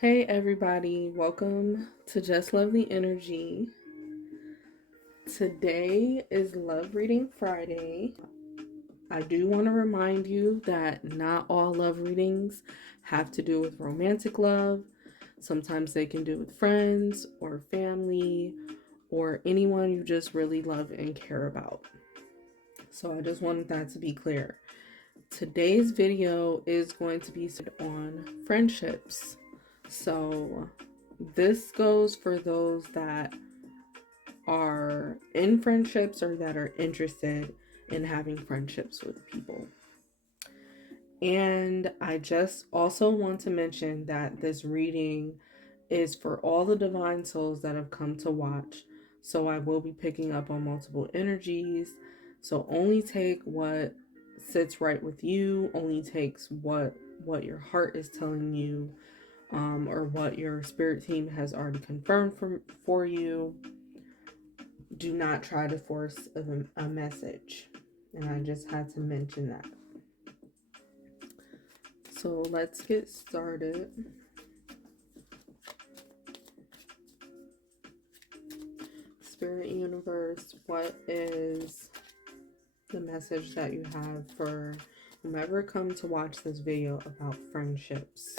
Hey everybody, welcome to Just Lovely Energy. Today is Love Reading Friday. I do want to remind you that not all love readings have to do with romantic love. Sometimes they can do with friends or family or anyone you just really love and care about. So I just wanted that to be clear. Today's video is going to be on friendships. So this goes for those that are in friendships or that are interested in having friendships with people. And I just also want to mention that this reading is for all the divine souls that have come to watch. So I will be picking up on multiple energies. So only take what sits right with you, only takes what your heart is telling you, or what your spirit team has already confirmed for you. Do not try to force a message. And I just had to mention that. So let's get started. Spirit universe, what is the message that you have for whomever come to watch this video about friendships?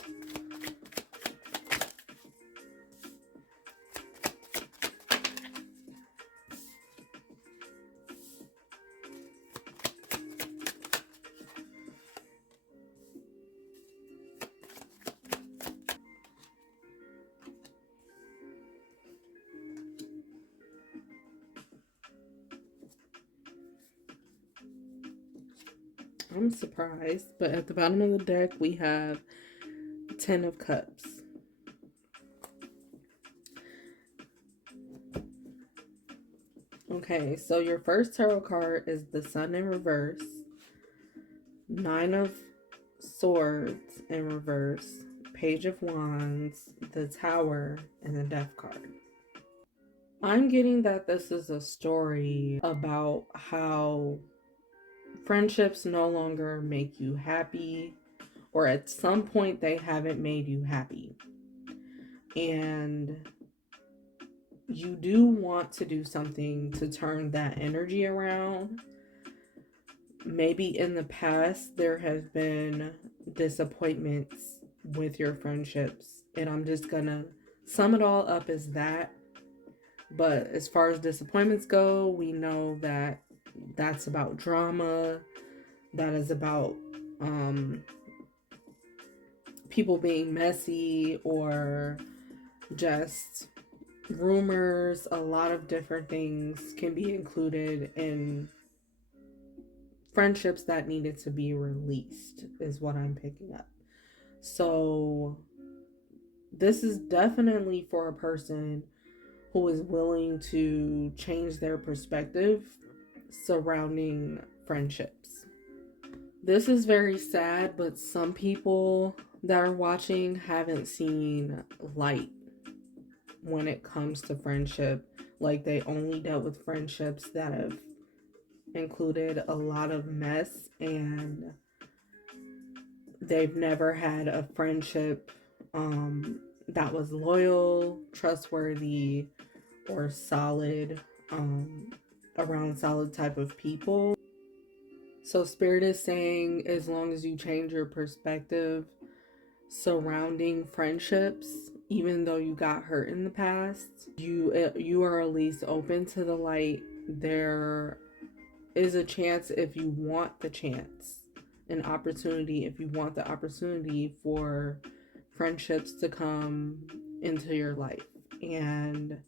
I'm surprised, but at the bottom of the deck we have 10 of Cups. Okay, so your first tarot card is the Sun in reverse, 9 of Swords in reverse, Page of Wands, the Tower, and the Death card. I'm getting that this is a story about how friendships no longer make you happy, or at some point they haven't made you happy. And you do want to do something to turn that energy around. Maybe in the past there have been disappointments with your friendships, and I'm just gonna sum it all up as that. But as far as disappointments go, we know that that's about drama, that is about people being messy, or just rumors. A lot of different things can be included in friendships that needed to be released, is what I'm picking up. So this is definitely for a person who is willing to change their perspective surrounding friendships. This is very sad, but some people that are watching haven't seen light when it comes to friendship. Like, they only dealt with friendships that have included a lot of mess, and they've never had a friendship that was loyal, trustworthy, or solid, around solid type of people. So Spirit is saying, as long as you change your perspective surrounding friendships, even though you got hurt in the past, you are at least open to the light. There is a chance, if you want the chance, an opportunity, if you want the opportunity for friendships to come into your life. And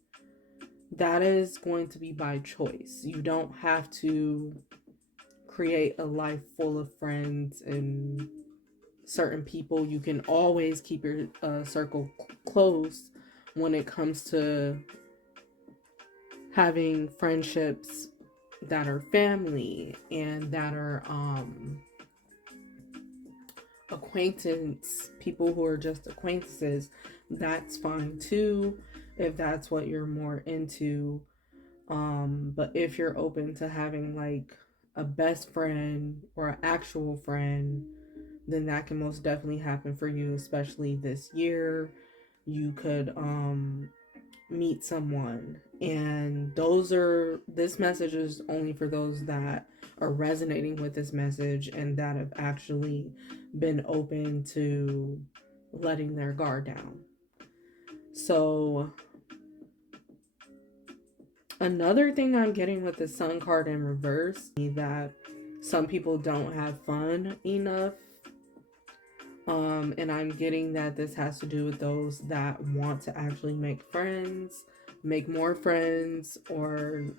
that is going to be by choice. You don't have to create a life full of friends and certain people. You can always keep your circle close when it comes to having friendships that are family and that are people who are just acquaintances. That's fine too, if that's what you're more into. But if you're open to having like a best friend or an actual friend, then that can most definitely happen for you, especially this year. you could meet someone. And this message is only for those that are resonating with this message and that have actually been open to letting their guard down. So another thing I'm getting with the Sun card in reverse is that some people don't have fun enough. And I'm getting that this has to do with those that want to actually make friends, make more friends, or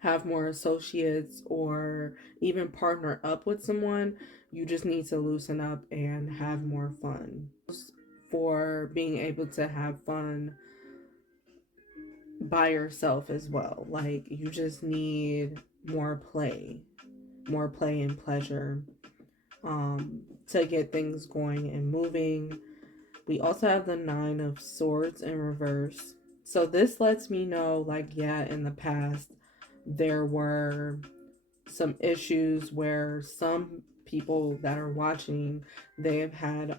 have more associates, or even partner up with someone. You just need to loosen up and have more fun. For being able to have fun by yourself as well. Like, you just need more play and pleasure to get things going and moving. We also have the Nine of Swords in reverse. So this lets me know, like, yeah, in the past, there were some issues where some people that are watching, they have had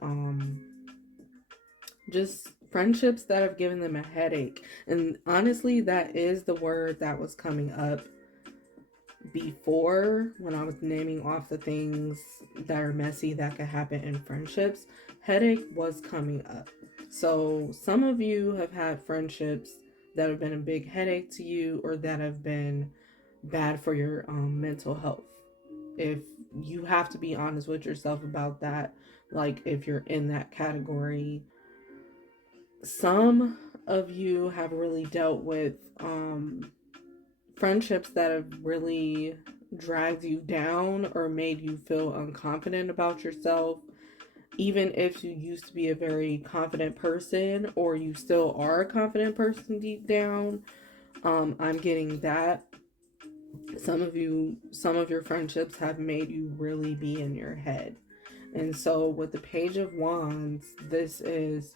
just friendships that have given them a headache. And honestly, that is the word that was coming up before when I was naming off the things that are messy that could happen in friendships. Headache was coming up. So some of you have had friendships that have been a big headache to you, or that have been bad for your mental health. If you have to be honest with yourself about that, like if you're in that category, some of you have really dealt with friendships that have really dragged you down or made you feel unconfident about yourself. Even if you used to be a very confident person, or you still are a confident person deep down, I'm getting that some of your friendships have made you really be in your head. And so with the Page of Wands, this is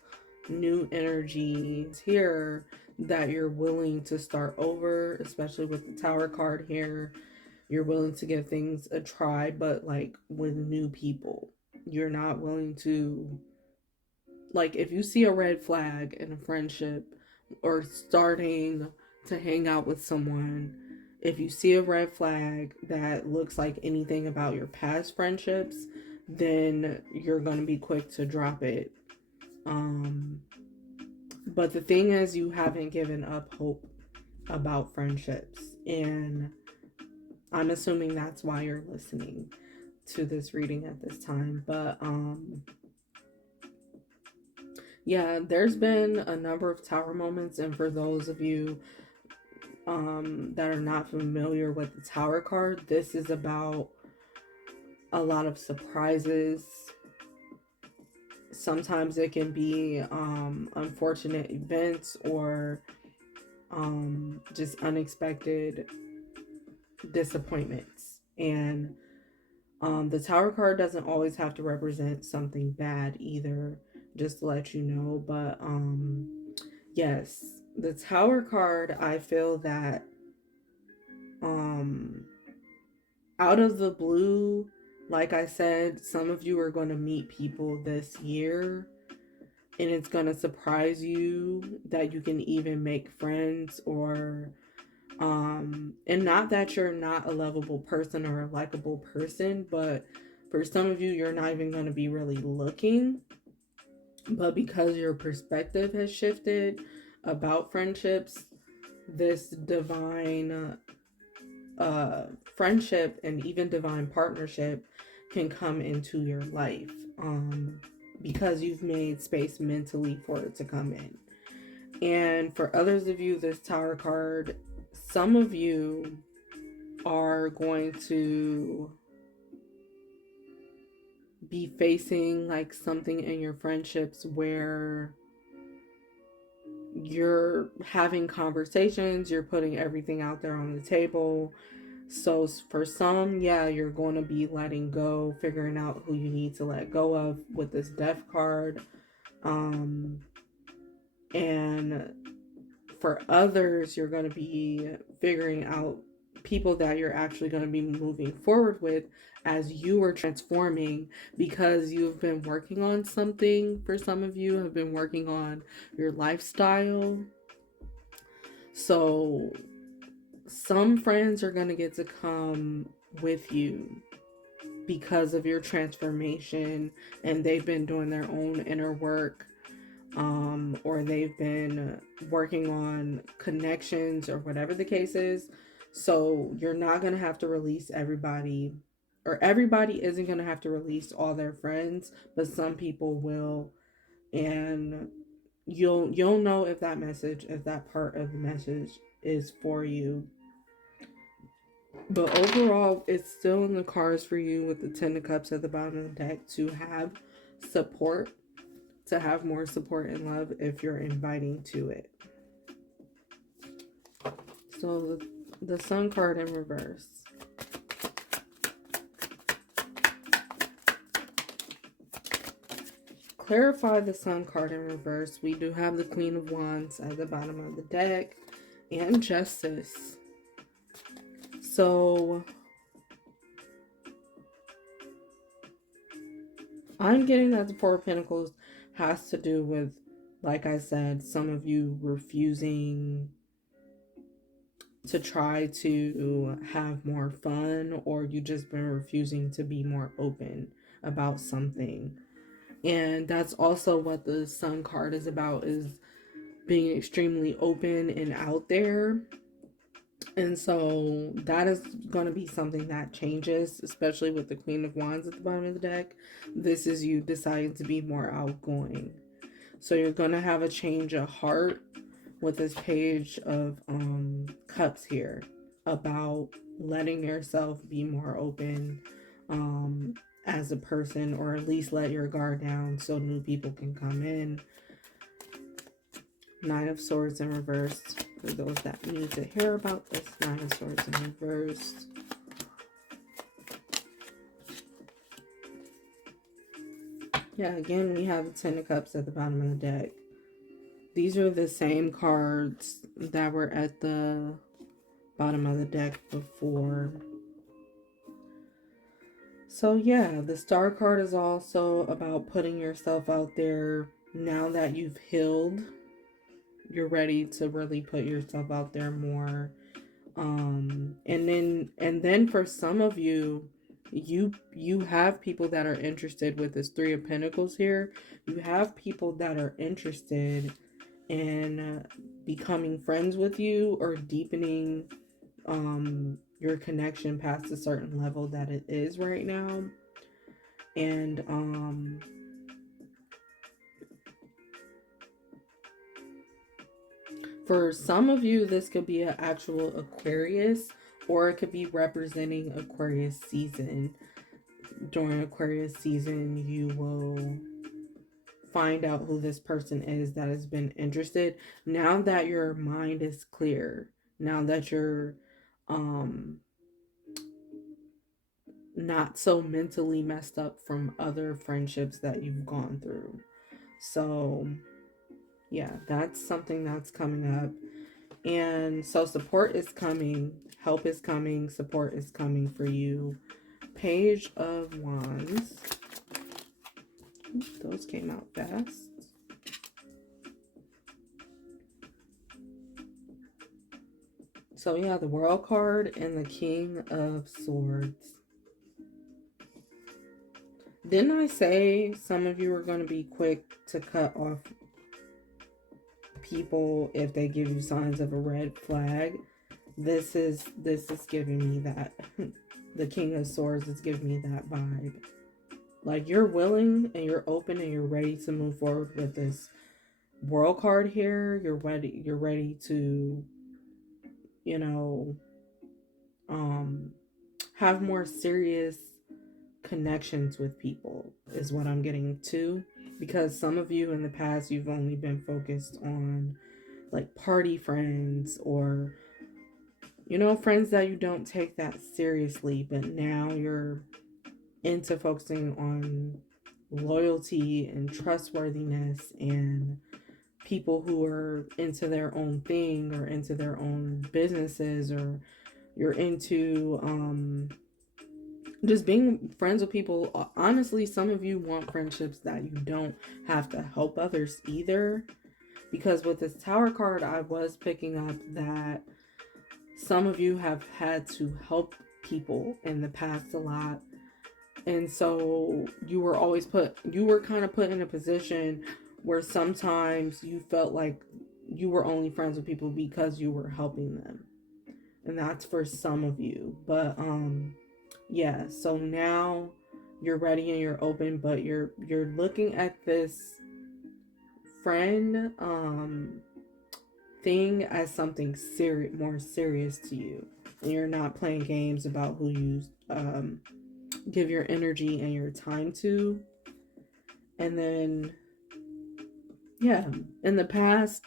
new energy here, that you're willing to start over, especially with the Tower card here. You're willing to give things a try, but like with new people. You're not willing to, like, if you see a red flag in a friendship or starting to hang out with someone, if you see a red flag that looks like anything about your past friendships, then you're going to be quick to drop it. But the thing is, you haven't given up hope about friendships. And I'm assuming that's why you're listening to this reading at this time. But yeah, there's been a number of Tower moments. And for those of you that are not familiar with the Tower card, this is about a lot of surprises. Sometimes it can be unfortunate events, or just unexpected disappointments. And the Tower card doesn't always have to represent something bad either, just to let you know. But yes, the Tower card, I feel that out of the blue, like I said, some of you are going to meet people this year, and it's going to surprise you that you can even make friends, or and not that you're not a lovable person or a likable person, but for some of you, you're not even going to be really looking. But because your perspective has shifted about friendships, this divine friendship and even divine partnership can come into your life, because you've made space mentally for it to come in. And for others of you, this Tower card, some of you are going to be facing like something in your friendships where you're having conversations, you're putting everything out there on the table. So for some, yeah, you're going to be letting go, figuring out who you need to let go of with this Death card. And for others, you're going to be figuring out people that you're actually going to be moving forward with as you are transforming, because you've been working on something. For some of you have been working on your lifestyle. So some friends are going to get to come with you because of your transformation, and they've been doing their own inner work, or they've been working on connections or whatever the case is. So you're not going to have to release everybody, or everybody isn't going to have to release all their friends, but some people will. And you'll know if that part of the message is for you. But overall, it's still in the cards for you with the Ten of Cups at the bottom of the deck to have support, to have more support and love if you're inviting to it. So the Sun card in reverse. Clarify the Sun card in reverse. We do have the Queen of Wands at the bottom of the deck and Justice. So I'm getting that the Four of Pentacles has to do with, like I said, some of you refusing to try to have more fun, or you just been refusing to be more open about something. And that's also what the Sun card is about, is being extremely open and out there. And so that is going to be something that changes, especially with the Queen of Wands at the bottom of the deck. This is you deciding to be more outgoing. So you're going to have a change of heart with this Page of Cups here, about letting yourself be more open as a person, or at least let your guard down so new people can come in. Nine of Swords in reverse. For those that need to hear about this, Nine of Swords in reverse. Yeah, again, we have the Ten of Cups at the bottom of the deck. These are the same cards that were at the bottom of the deck before. So yeah, the Star card is also about putting yourself out there. Now that you've healed, you're ready to really put yourself out there more. And then for some of you, you have people that are interested with this Three of Pentacles here. You have people that are interested in becoming friends with you, or deepening your connection past a certain level that it is right now. And for some of you, this could be an actual Aquarius, or it could be representing Aquarius season. During Aquarius season, you will find out who this person is that has been interested. Now that your mind is clear, now that you're not so mentally messed up from other friendships that you've gone through. So yeah, that's something that's coming up. And so support is coming, help is coming, support is coming for you. Page of Wands. Those came out fast. So yeah, the World card and the King of Swords. Didn't I say some of you are going to be quick to cut off people if they give you signs of a red flag? This is giving me that. The King of Swords is giving me that vibe. Like, you're willing and you're open and you're ready to move forward with this World card here. You're ready to, you know, have more serious connections with people is what I'm getting to. Because some of you in the past, you've only been focused on like party friends, or friends that you don't take that seriously, but now you're into focusing on loyalty and trustworthiness, and people who are into their own thing, or into their own businesses, or you're into just being friends with people. Honestly, some of you want friendships that you don't have to help others either. Because with this Tower card, I was picking up that some of you have had to help people in the past a lot. And so you were kind of put in a position where sometimes you felt like you were only friends with people because you were helping them. And that's for some of you. But yeah, so now you're ready and you're open, but you're looking at this friend thing as something more serious to you, and you're not playing games about who you give your energy and your time to. And then yeah, in the past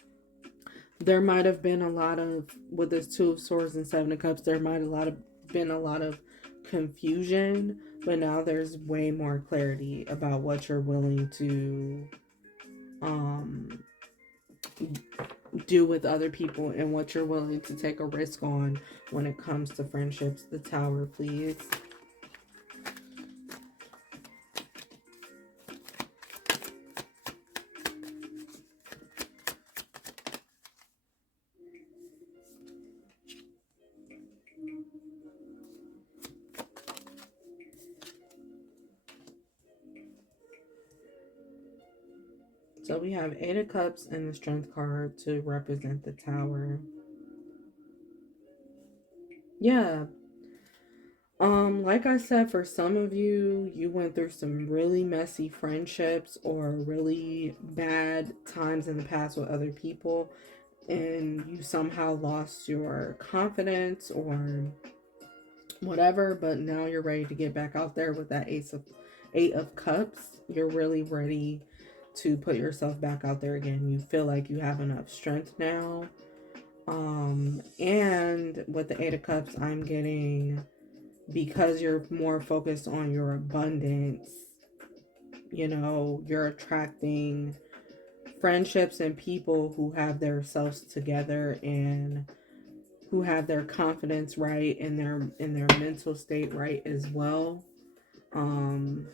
there might have been a lot of, with this Two of Swords and Seven of Cups, there might have been a lot of confusion, but now there's way more clarity about what you're willing to um do with other people and what you're willing to take a risk on when it comes to friendships. The Tower, please. So we have Eight of Cups and the Strength card to represent the Tower. Yeah. Like I said, for some of you, you went through some really messy friendships or really bad times in the past with other people, and you somehow lost your confidence or whatever, but now you're ready to get back out there with that Eight of Cups. You're really ready to put yourself back out there again. You feel like you have enough strength now. And with the Eight of Cups, I'm getting, because you're more focused on your abundance, you know, you're attracting friendships and people who have their selves together and who have their confidence right and their mental state right as well. Um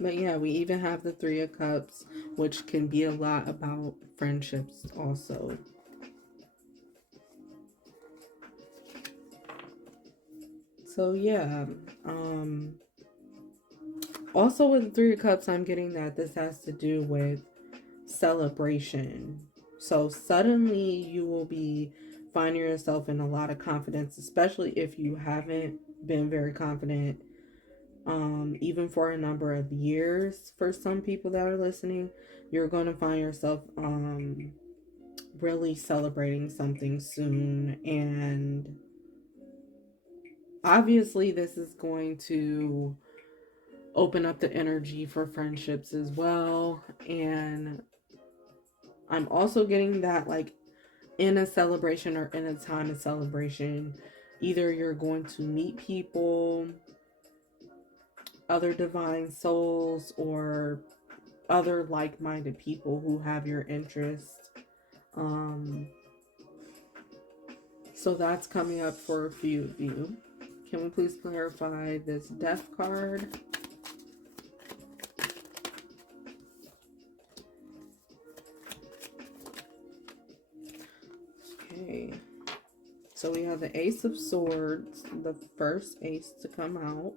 but yeah, we even have the Three of Cups, which can be a lot about friendships also. So yeah, also with the Three of Cups, I'm getting that this has to do with celebration. So suddenly you will be finding yourself in a lot of confidence, especially if you haven't been very confident, even for a number of years. For some people that are listening, you're going to find yourself really celebrating something soon. And obviously, this is going to open up the energy for friendships as well. And I'm also getting that, like, in a celebration or in a time of celebration, either you're going to meet people, other divine souls, or other like-minded people who have your interest. Um, so that's coming up for a few of you. Can we please clarify this Death card? Okay. So we have the Ace of Swords, the first ace to come out,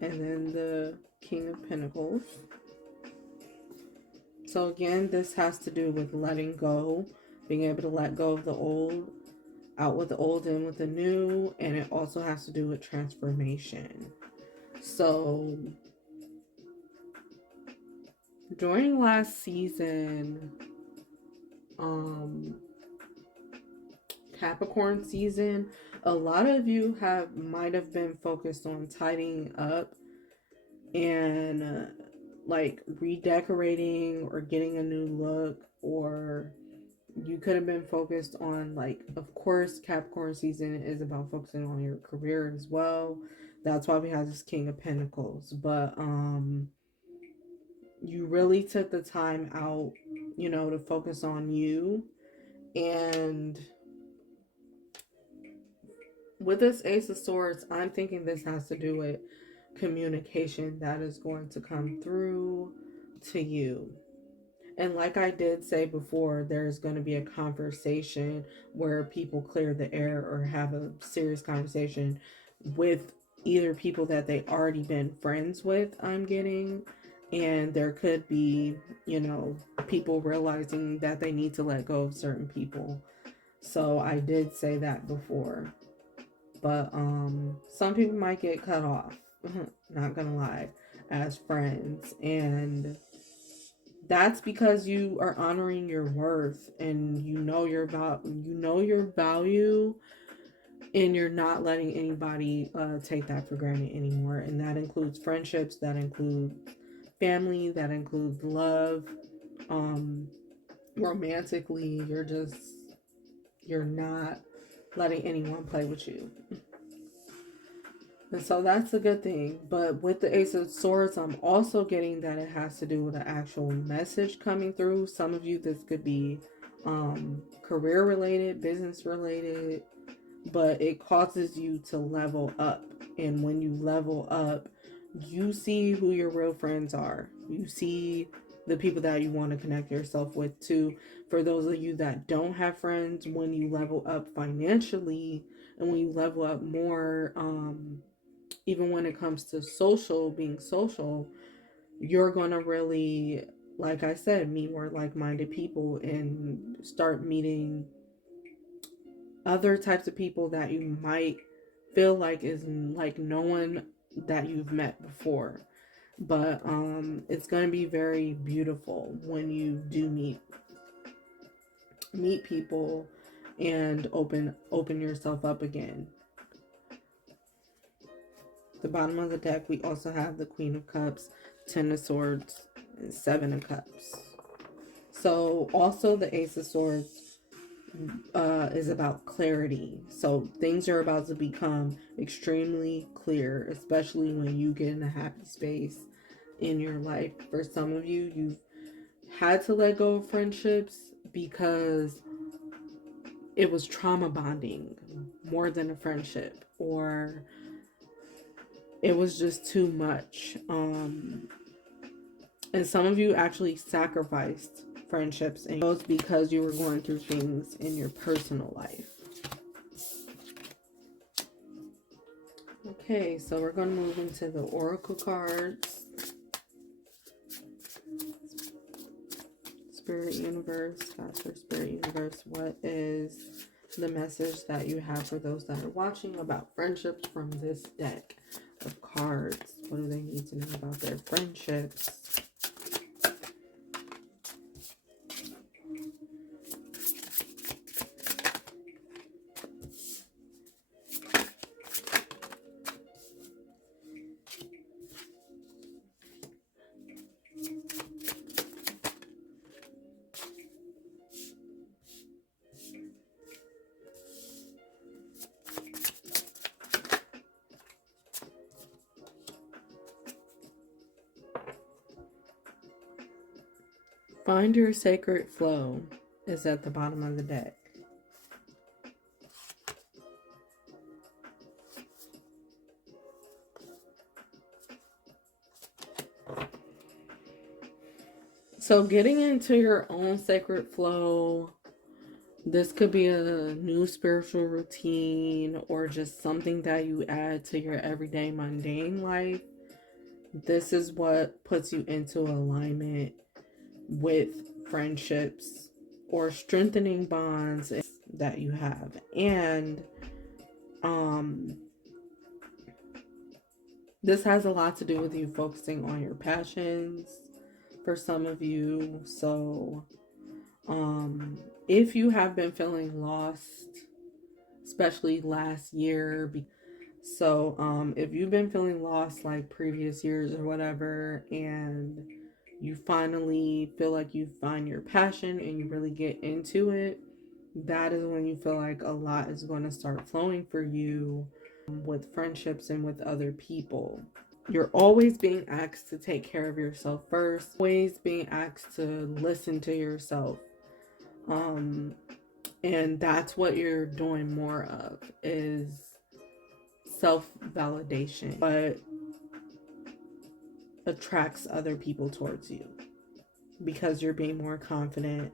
and then the King of Pentacles. So again, this has to do with letting go, being able to let go of the old, out with the old, in with the new, and it also has to do with transformation. So during last season, Capricorn season, a lot of you might have been focused on tidying up and like redecorating or getting a new look, or you could have been focused on, like, of course Capricorn season is about focusing on your career as well. That's why we have this King of Pentacles. But you really took the time out, you know, to focus on you. And With this Ace of Swords, I'm thinking this has to do with communication that is going to come through to you. And like I did say before, there's going to be a conversation where people clear the air or have a serious conversation with either people that they already been friends with, I'm getting. And there could be, people realizing that they need to let go of certain people. So I did say that before. But some people might get cut off, not gonna lie, as friends. And that's because you are honoring your worth and you know your value, and you're not letting anybody take that for granted anymore. And that includes friendships, that includes family, that includes love. Romantically, you're not letting anyone play with you. And so that's a good thing. But with the Ace of Swords, I'm also getting that it has to do with an actual message coming through. Some of you, this could be career related, business related, but it causes you to level up. And when you level up, you see who your real friends are. You see the people that you want to connect yourself with too. For those of you that don't have friends, when you level up financially and when you level up more, even when it comes to being social, you're going to really, like I said, meet more like-minded people and start meeting other types of people that you might feel like is like no one that you've met before. But it's going to be very beautiful when you do meet people and open yourself up again. The bottom of the deck, we also have the Queen of Cups, Ten of Swords, and Seven of Cups. So also the Ace of Swords is about clarity. So things are about to become extremely clear, especially when you get in a happy space in your life. For some of you, you've had to let go of friendships because it was trauma bonding more than a friendship, or it was just too much. And some of you actually sacrificed friendships, and it was because you were going through things in your personal life. Okay, so we're going to move into the Oracle cards. Spirit Universe, Faster Spirit Universe, what is the message that you have for those that are watching about friendships from this deck of cards? What do they need to know about their friendships? Find your sacred flow is at the bottom of the deck. So getting into your own sacred flow, this could be a new spiritual routine or just something that you add to your everyday mundane life. This is what puts you into alignment with friendships or strengthening bonds that you have. And this has a lot to do with you focusing on your passions for some of you. So if you have been feeling lost, especially last year, so if you've been feeling lost like previous years or whatever, and you finally feel like you find your passion and you really get into it, that is when you feel like a lot is going to start flowing for you with friendships and with other people. You're always being asked to take care of yourself first, always being asked to listen to yourself. And that's what you're doing more of, is self-validation, but attracts other people towards you because you're being more confident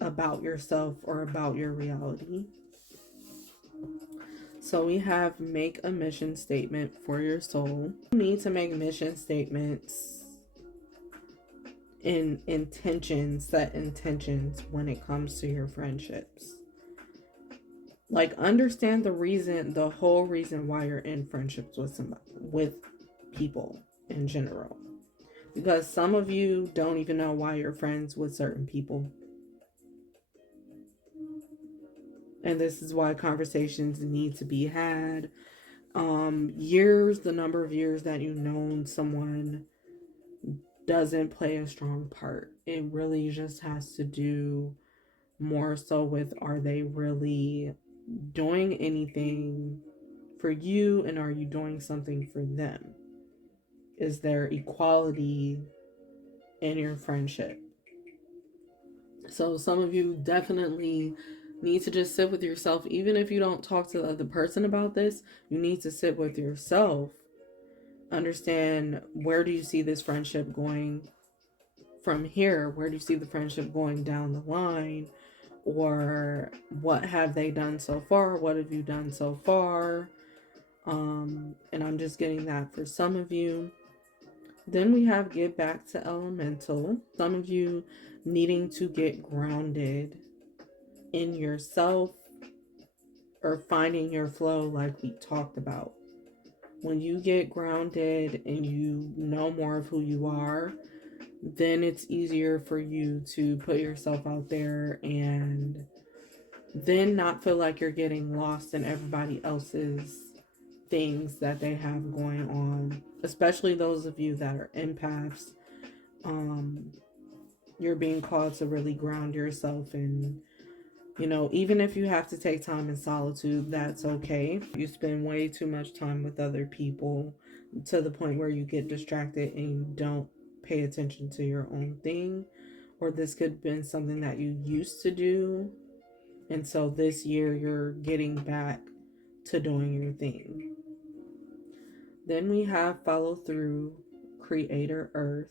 about yourself or about your reality. So we have make a mission statement for your soul. You need to make mission statements in intentions, set intentions when it comes to your friendships. Like, understand the whole reason why you're in friendships with somebody, with people in general. Because some of you don't even know why you're friends with certain people. And this is why conversations need to be had. The number of years that you've known someone doesn't play a strong part. It really just has to do more so with, are they really doing anything for you, and are you doing something for them? Is there equality in your friendship? So some of you definitely need to just sit with yourself. Even if you don't talk to the other person about this, you need to sit with yourself. Understand, where do you see this friendship going from here? Where do you see the friendship going down the line? Or what have they done so far? What have you done so far? And I'm just getting that for some of you. Then we have get back to elemental. Some of you needing to get grounded in yourself or finding your flow, like we talked about. When you get grounded and you know more of who you are, then it's easier for you to put yourself out there and then not feel like you're getting lost in everybody else's things that they have going on, especially those of you that are empaths. You're being called to really ground yourself, and even if you have to take time in solitude, that's okay. You spend way too much time with other people to the point where you get distracted and you don't pay attention to your own thing, or this could have been something that you used to do, and so this year you're getting back to doing your thing. Then we have follow through, creator earth.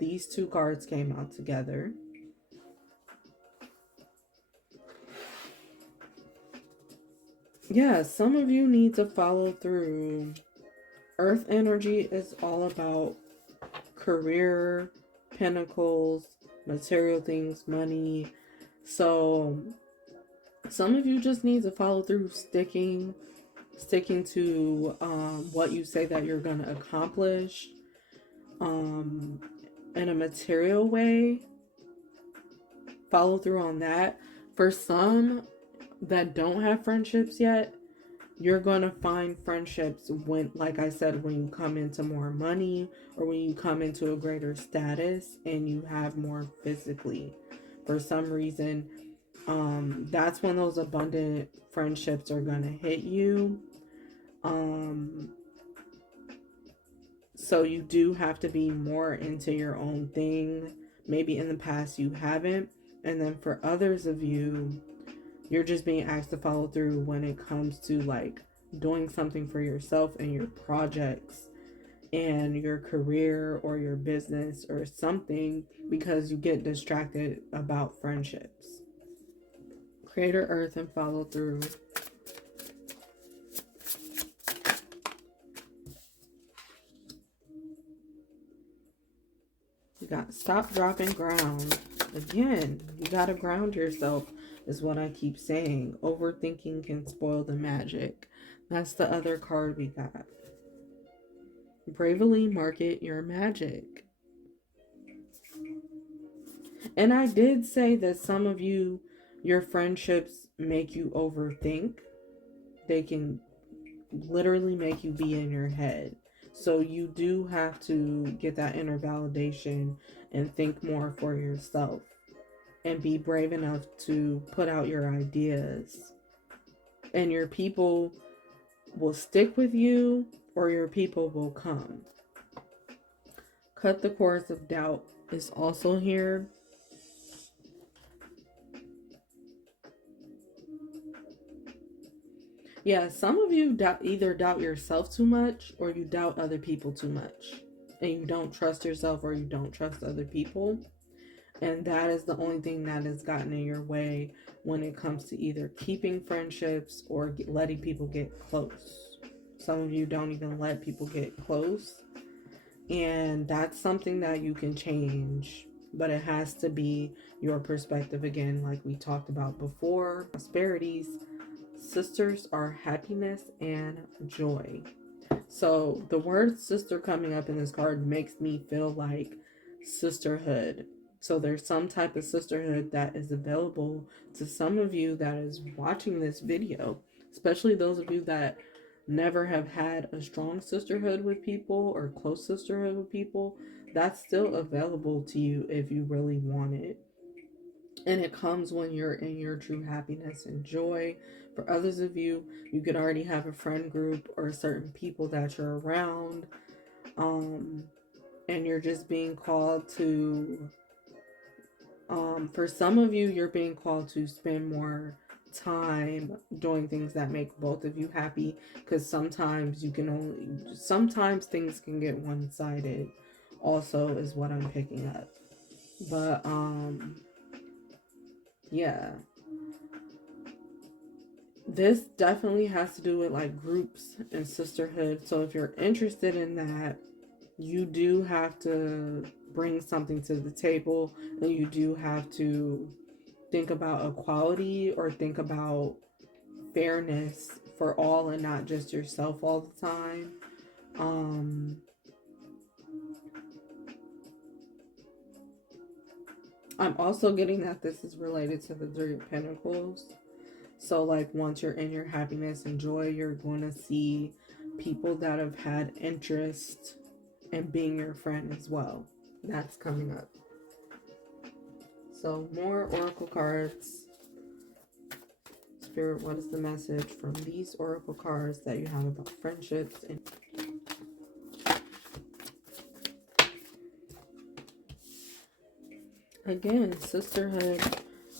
These two cards came out together. Yeah, some of you need to follow through. Earth energy is all about career, pentacles, material things, money. So some of you just need to follow through, sticking to what you say that you're going to accomplish in a material way. Follow through on that. For some that don't have friendships yet, you're going to find friendships when, like I said, when you come into more money or when you come into a greater status and you have more physically. For some reason, that's when those abundant friendships are going to hit you. So you do have to be more into your own thing. Maybe in the past you haven't. And then for others of you, you're just being asked to follow through when it comes to like doing something for yourself and your projects and your career or your business or something, because you get distracted about friendships. Creator earth and follow through. You got stop, drop, and ground. Again, you got to ground yourself, is what I keep saying. Overthinking can spoil the magic. That's the other card we got. Bravely market your magic. And I did say that some of you, your friendships make you overthink. They can literally make you be in your head. So you do have to get that inner validation and think more for yourself and be brave enough to put out your ideas. And your people will stick with you, or your people will come. Cut the cords of doubt is also here. Yeah, some of you either doubt yourself too much or you doubt other people too much. And you don't trust yourself or you don't trust other people. And that is the only thing that has gotten in your way when it comes to either keeping friendships or letting people get close. Some of you don't even let people get close. And that's something that you can change. But it has to be your perspective again, like we talked about before. Prosperities, sisters are happiness and joy. So the word sister coming up in this card makes me feel like sisterhood. So there's some type of sisterhood that is available to some of you that is watching this video, especially those of you that never have had a strong sisterhood with people or close sisterhood with people. That's still available to you if you really want it. And it comes when you're in your true happiness and joy. For others of you, you could already have a friend group or certain people that you're around, um, and you're just being called to. For some of you, you're being called to spend more time doing things that make both of you happy, because sometimes things can get one-sided also, is what I'm picking up. But yeah, this definitely has to do with like groups and sisterhood. So if you're interested in that, you do have to bring something to the table, and you do have to think about equality or think about fairness for all and not just yourself all the time. um I'm also getting that this is related to the Three of Pentacles. So, like, once you're in your happiness and joy, you're going to see people that have had interest in being your friend as well. That's coming up. So, more oracle cards. Spirit, what is the message from these oracle cards that you have about friendships? And again, sisterhood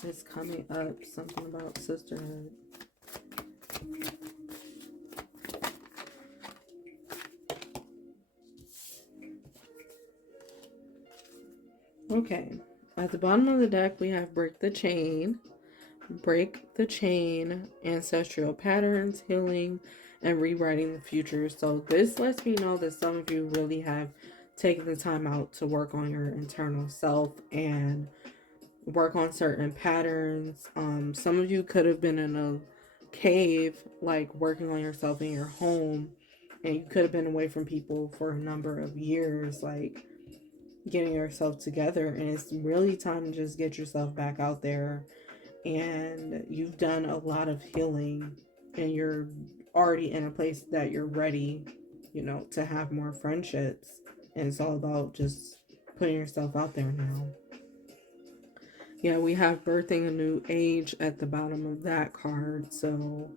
is coming up. Something about sisterhood. Okay. At the bottom of the deck, we have break the chain. Break the chain, ancestral patterns, healing, and rewriting the future. So this lets me know that some of you really have taken the time out to work on your internal self and work on certain patterns. Some of you could have been in a cave, like working on yourself in your home, and you could have been away from people for a number of years, like getting yourself together. And it's really time to just get yourself back out there, and you've done a lot of healing, and you're already in a place that you're ready, to have more friendships. And it's all about just putting yourself out there now. Yeah, we have birthing a new age at the bottom of that card. So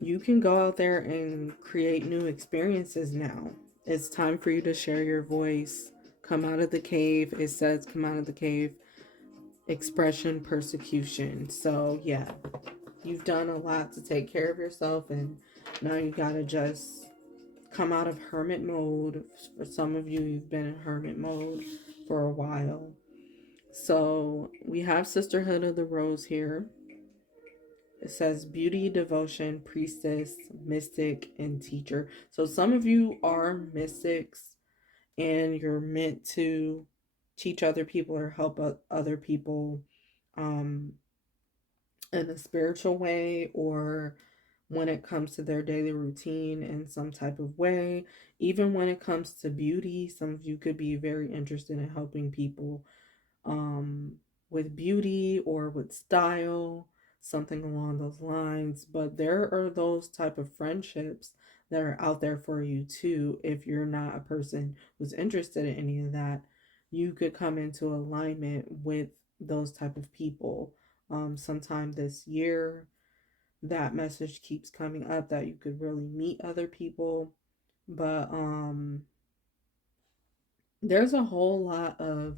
you can go out there and create new experiences now. It's time for you to share your voice. Come out of the cave. It says come out of the cave. Expression, persecution. So yeah, you've done a lot to take care of yourself, and now you gotta just come out of hermit mode. For some of you, you've been in hermit mode for a while. So we have Sisterhood of the Rose here. It says beauty, devotion, priestess, mystic, and teacher. So some of you are mystics, and you're meant to teach other people or help other people, um, in a spiritual way, or when it comes to their daily routine in some type of way. Even when it comes to beauty, some of you could be very interested in helping people, with beauty or with style, something along those lines. But there are those type of friendships that are out there for you too. If you're not a person who's interested in any of that, you could come into alignment with those type of people sometime this year. That message keeps coming up that you could really meet other people. But there's a whole lot of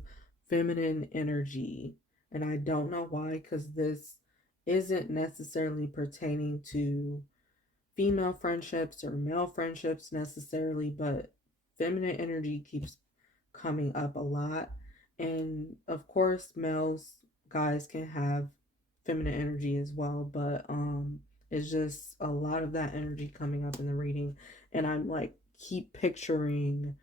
feminine energy, and I don't know why, because this isn't necessarily pertaining to female friendships or male friendships necessarily, but feminine energy keeps coming up a lot. And of course, guys can have feminine energy as well, but it's just a lot of that energy coming up in the reading. And I'm like keep picturing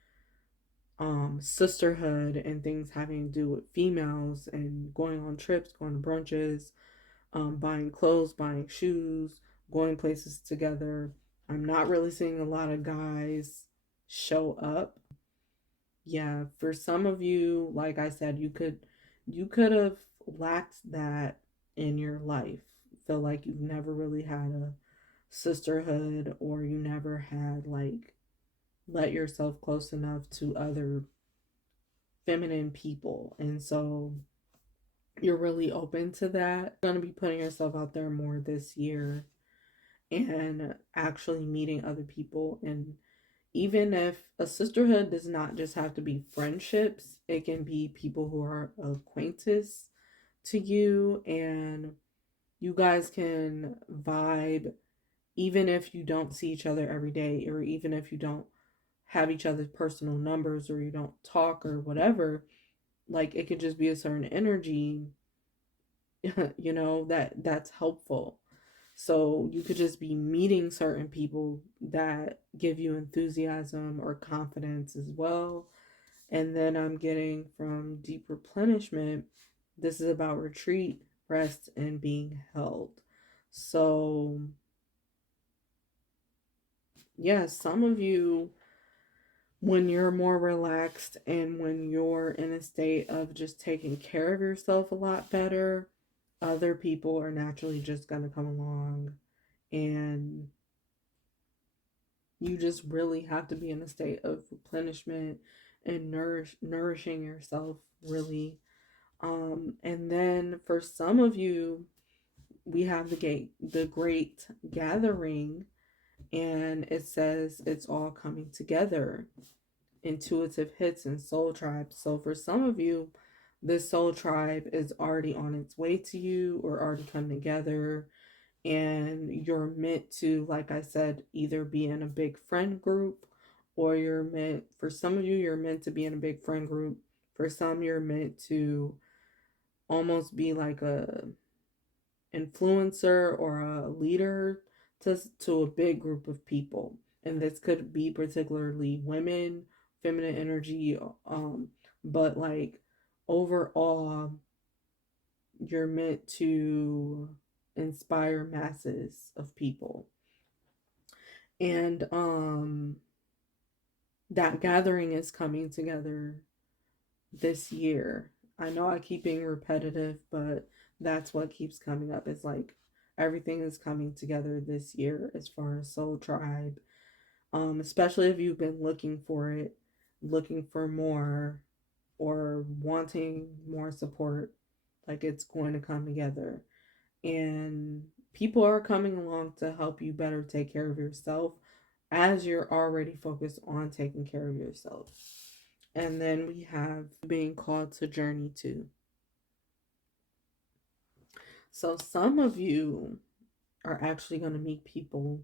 sisterhood and things having to do with females and going on trips, going to brunches, buying clothes, buying shoes, going places together. I'm not really seeing a lot of guys show up. Yeah, for some of you, like I said, you could have lacked that in your life. Feel like you've never really had a sisterhood, or you never had like let yourself close enough to other feminine people. And so you're really open to that. You're going to be putting yourself out there more this year and actually meeting other people. And even if a sisterhood does not just have to be friendships, it can be people who are acquaintances to you, and you guys can vibe even if you don't see each other every day, or even if you don't have each other's personal numbers, or you don't talk or whatever. Like it could just be a certain energy that's helpful. So you could just be meeting certain people that give you enthusiasm or confidence as well. And then I'm getting from deep replenishment, this is about retreat, rest, and being held. So yeah, some of you, when you're more relaxed and when you're in a state of just taking care of yourself a lot better, other people are naturally just going to come along, and you just really have to be in a state of replenishment and nourishing yourself really. And then for some of you, we have the great gathering, and it says it's all coming together. Intuitive hits and soul tribe. So for some of you, this soul tribe is already on its way to you or already come together, and you're meant to, like I said, either be in a big friend group, or for some of you, you're meant to be in a big friend group. For some, you're meant to almost be like a influencer or a leader to a big group of people. And this could be particularly women, feminine energy, but like overall, you're meant to inspire masses of people. And that gathering is coming together this year. I know I keep being repetitive, but that's what keeps coming up. It's like everything is coming together this year as far as Soul Tribe. Especially if you've been looking for it, looking for more, or wanting more support, like it's going to come together. And people are coming along to help you better take care of yourself, as you're already focused on taking care of yourself. And then we have being called to journey to. So some of you are actually going to meet people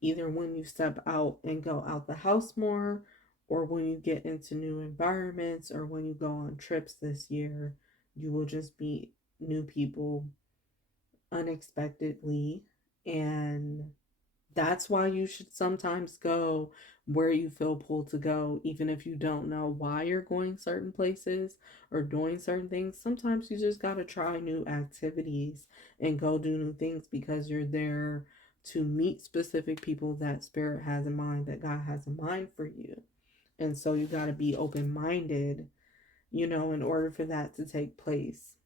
either when you step out and go out the house more, or when you get into new environments, or when you go on trips this year. You will just meet new people unexpectedly, and that's why you should sometimes go where you feel pulled to go, even if you don't know why you're going certain places or doing certain things. Sometimes you just got to try new activities and go do new things, because you're there to meet specific people that Spirit has in mind, that God has in mind for you. And so you got to be open minded, in order for that to take place.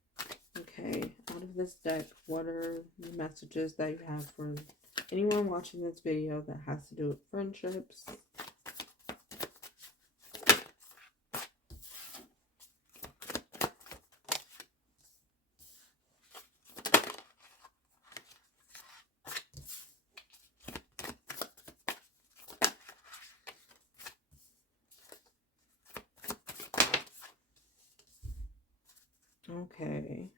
Okay, out of this deck, what are the messages that you have for anyone watching this video that has to do with friendships? Okay.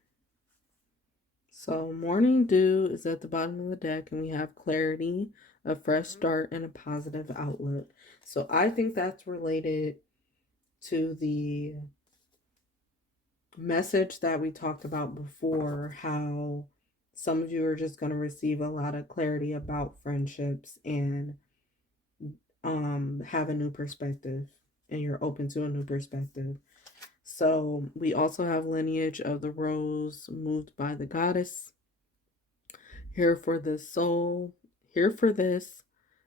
So, morning dew is at the bottom of the deck, and we have clarity, a fresh start, and a positive outlook. So, I think that's related to the message that we talked about before, how some of you are just going to receive a lot of clarity about friendships and have a new perspective, and you're open to a new perspective. So, we also have lineage of the rose moved by the goddess. Here for the soul, here for this,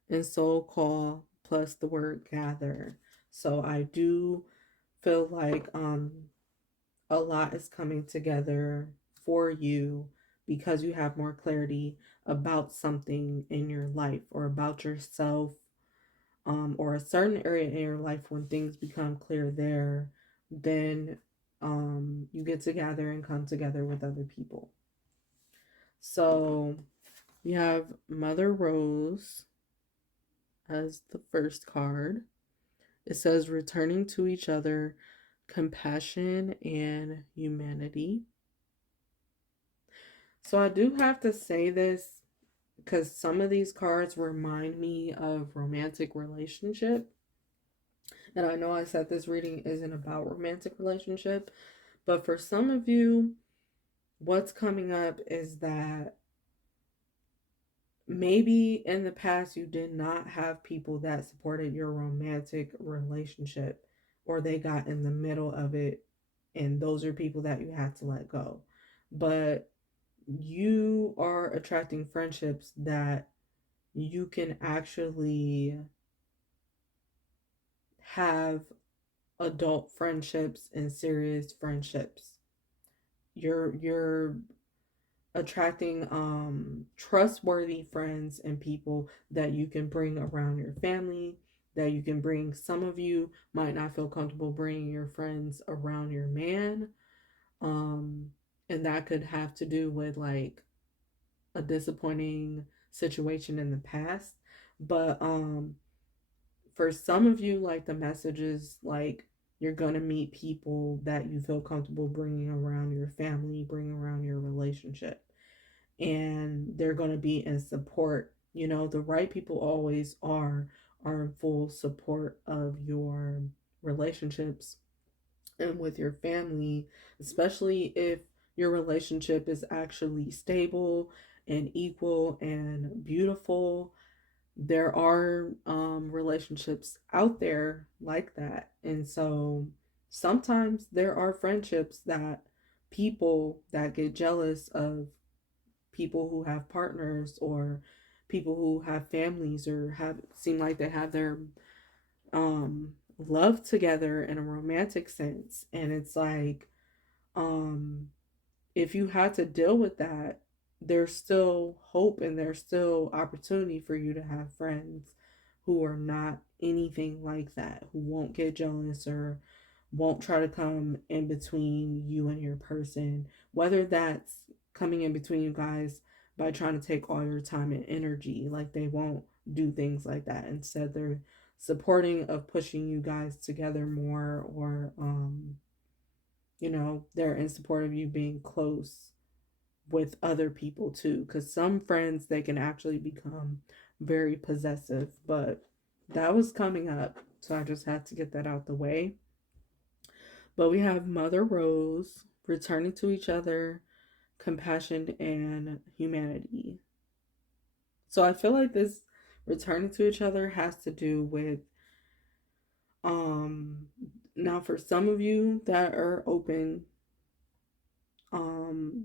and soul call plus the word gather. So I do feel like a lot is coming together for you because you have more clarity about something in your life or about yourself, or a certain area in your life. When things become clear there, then you get together and come together with other people. So we have Mother Rose as the first card. It says returning to each other, compassion, and humanity. So I do have to say this because some of these cards remind me of romantic relationship. And I know I said this reading isn't about romantic relationship, but for some of you, what's coming up is that maybe in the past you did not have people that supported your romantic relationship, or they got in the middle of it, and those are people that you had to let go. But you are attracting friendships that you can actually have adult friendships and serious friendships. You're attracting trustworthy friends and people that you can bring around your family, that you can bring. Some of you might not feel comfortable bringing your friends around your man, um and that could have to do with like a disappointing situation in the past. But for some of you, like, the messages, like, you're gonna meet people that you feel comfortable bringing around your family, bringing around your relationship, and they're going to be in support. You know, the right people always are in full support of your relationships and with your family, especially if your relationship is actually stable and equal and beautiful. There are relationships out there like that. And so sometimes there are friendships that people that get jealous of people who have partners, or people who have families, or have seem like they have their love together in a romantic sense. And it's like, um if you had to deal with that, there's still hope and there's still opportunity for you to have friends who are not anything like that, who won't get jealous or won't try to come in between you and your person, whether that's coming in between you guys by trying to take all your time and energy. Like, they won't do things like that. Instead, they're supporting of pushing you guys together more, or they're in support of you being close with other people too, because some friends, they can actually become very possessive. But that was coming up, so I just had to get that out the way. But we have Mother Rose, returning to each other, compassion, and humanity. So I feel like this returning to each other has to do with, um now, for some of you that are open,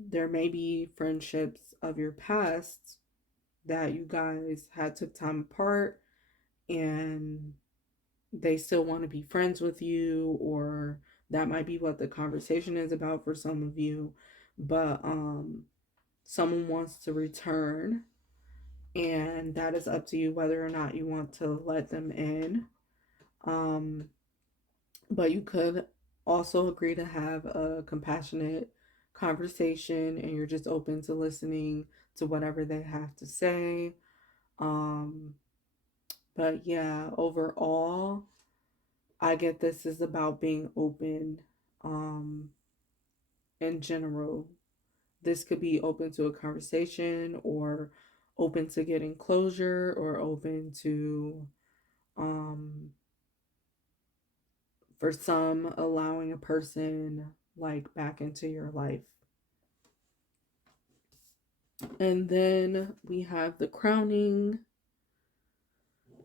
there may be friendships of your past that you guys had took time apart, and they still want to be friends with you, or that might be what the conversation is about for some of you. But someone wants to return, and that is up to you whether or not you want to let them in. um but you could also agree to have a compassionate conversation, and you're just open to listening to whatever they have to say. um but yeah, overall, I get this is about being open, um in general, This could be open to a conversation, or open to getting closure, or open to, um, for some, allowing a person like back into your life. And then we have the crowning.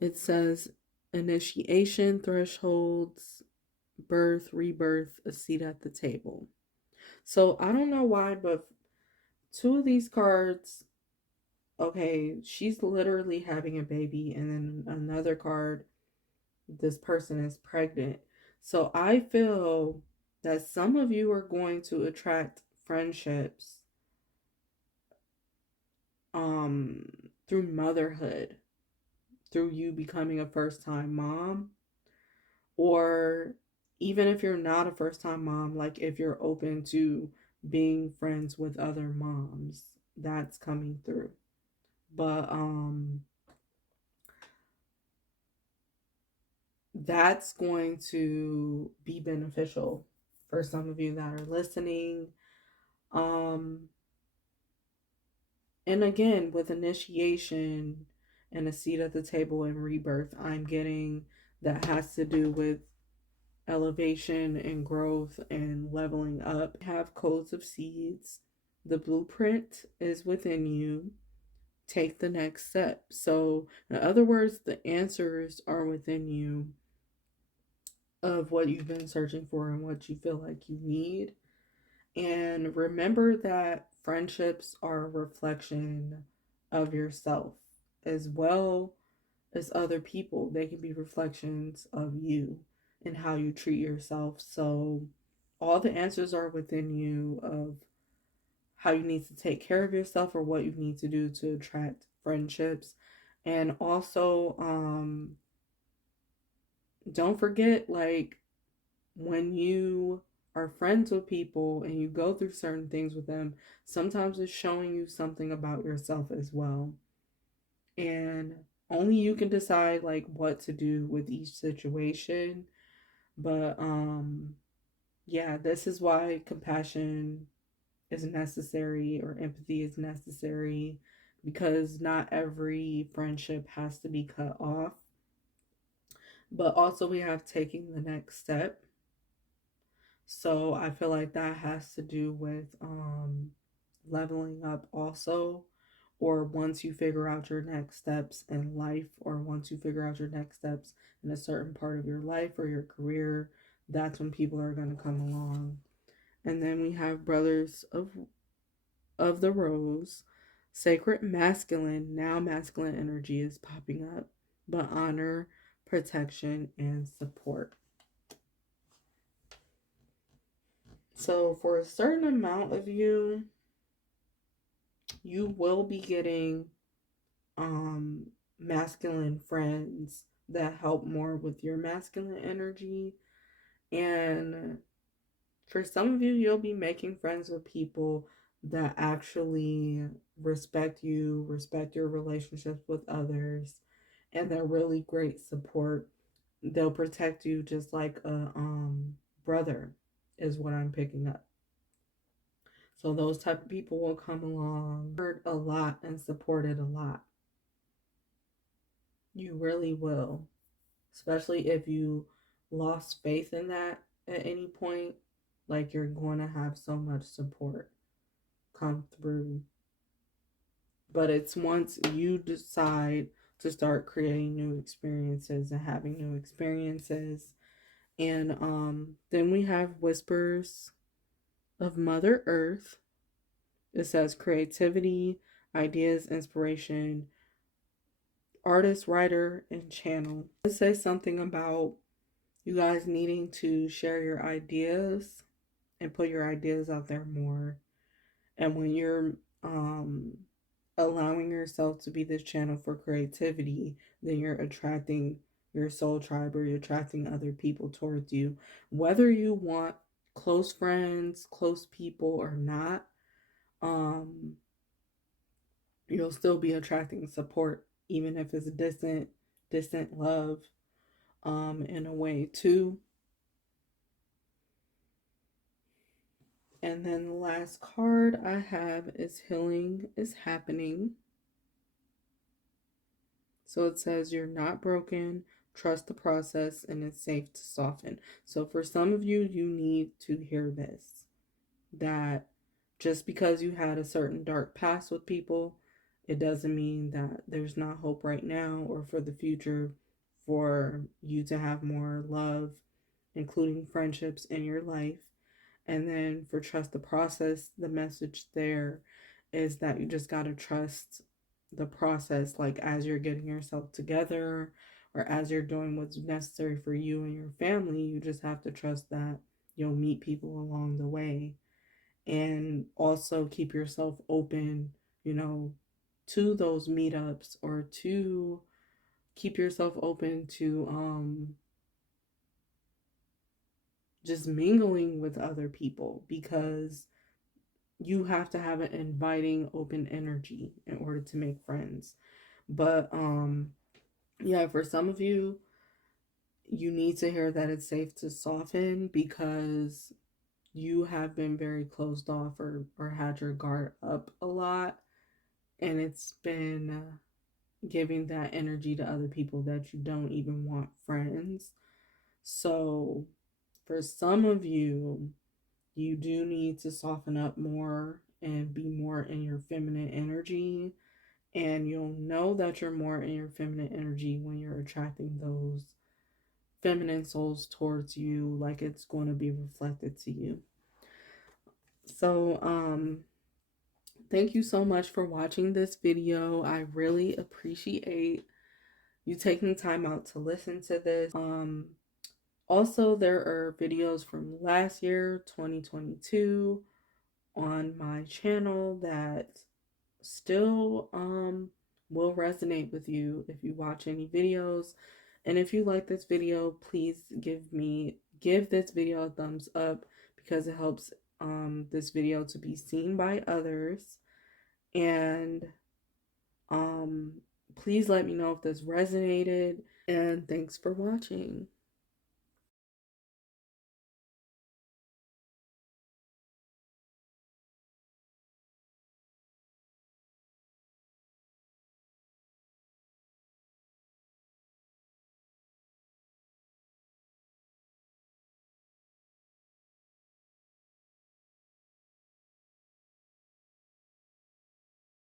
It says initiation, thresholds, birth, rebirth, a seat at the table. So I don't know why, but two of these cards, okay, she's literally having a baby, and then another card, this person is pregnant. So I feel that some of you are going to attract friendships um through motherhood, through you becoming a first time mom, or even if you're not a first time mom, like if you're open to being friends with other moms, that's coming through. But that's going to be beneficial for some of you that are listening. Um and again, with initiation and a seat at the table and rebirth, I'm getting that has to do with elevation and growth and leveling up. Have codes of seeds. The blueprint is within you. Take the next step. So, in other words, the answers are within you of what you've been searching for and what you feel like you need. And remember that friendships are a reflection of yourself as well as other people. They can be reflections of you and how you treat yourself. So, all the answers are within you of how you need to take care of yourself or what you need to do to attract friendships. And also, don't forget, like, when you are friends with people and you go through certain things with them, sometimes it's showing you something about yourself as well. And only you can decide like what to do with each situation. But yeah, this is why compassion is necessary, or empathy is necessary, because not every friendship has to be cut off. But also we have taking the next step. So I feel like that has to do with leveling up also, or once you figure out your next steps in life, or once you figure out your next steps in a certain part of your life or your career, that's when people are going to come along. And then we have brothers of the rose, sacred masculine. Now masculine energy is popping up, but honor, protection, and support. So for a certain amount of you, you will be getting masculine friends that help more with your masculine energy. And for some of you, you'll be making friends with people that actually respect you, respect your relationships with others, and they're really great support. They'll protect you just like a brother, is what I'm picking up. So those type of people will come along, heard a lot and supported a lot. You really will, especially if you lost faith in that at any point. Like, you're going to have so much support come through. But it's once you decide to start creating new experiences and having new experiences. And then we have whispers of Mother Earth. It says creativity, ideas, inspiration, artist, writer, and channel. It says something about you guys needing to share your ideas and put your ideas out there more. And when you're um allowing yourself to be this channel for creativity, then you're attracting your soul tribe, or you're attracting other people towards you. Whether you want close friends, close people or not, um you'll still be attracting support, even if it's distant love, in a way too. And then the last card I have is Healing is Happening. So it says you're not broken, trust the process, and it's safe to soften. So for some of you, you need to hear this, that just because you had a certain dark past with people, it doesn't mean that there's not hope right now or for the future for you to have more love, including friendships in your life. And then for trust the process, the message there is that you just got to trust the process, like as you're getting yourself together or as you're doing what's necessary for you and your family, you just have to trust that you'll meet people along the way. And also keep yourself open, you know, to those meetups, or to keep yourself open to just mingling with other people, because you have to have an inviting, open energy in order to make friends. But yeah, for some of you, you need to hear that it's safe to soften, because you have been very closed off, or had your guard up a lot, and it's been giving that energy to other people that you don't even want friends. So for some of you, you do need to soften up more and be more in your feminine energy. And you'll know that you're more in your feminine energy when you're attracting those feminine souls towards you, like it's going to be reflected to you. So, thank you so much for watching this video. I really appreciate you taking time out to listen to this. Also, there are videos from last year, 2022, on my channel that still will resonate with you if you watch any videos. And if you like this video, please give this video a thumbs up, because it helps this video to be seen by others. And please let me know if this resonated, and thanks for watching.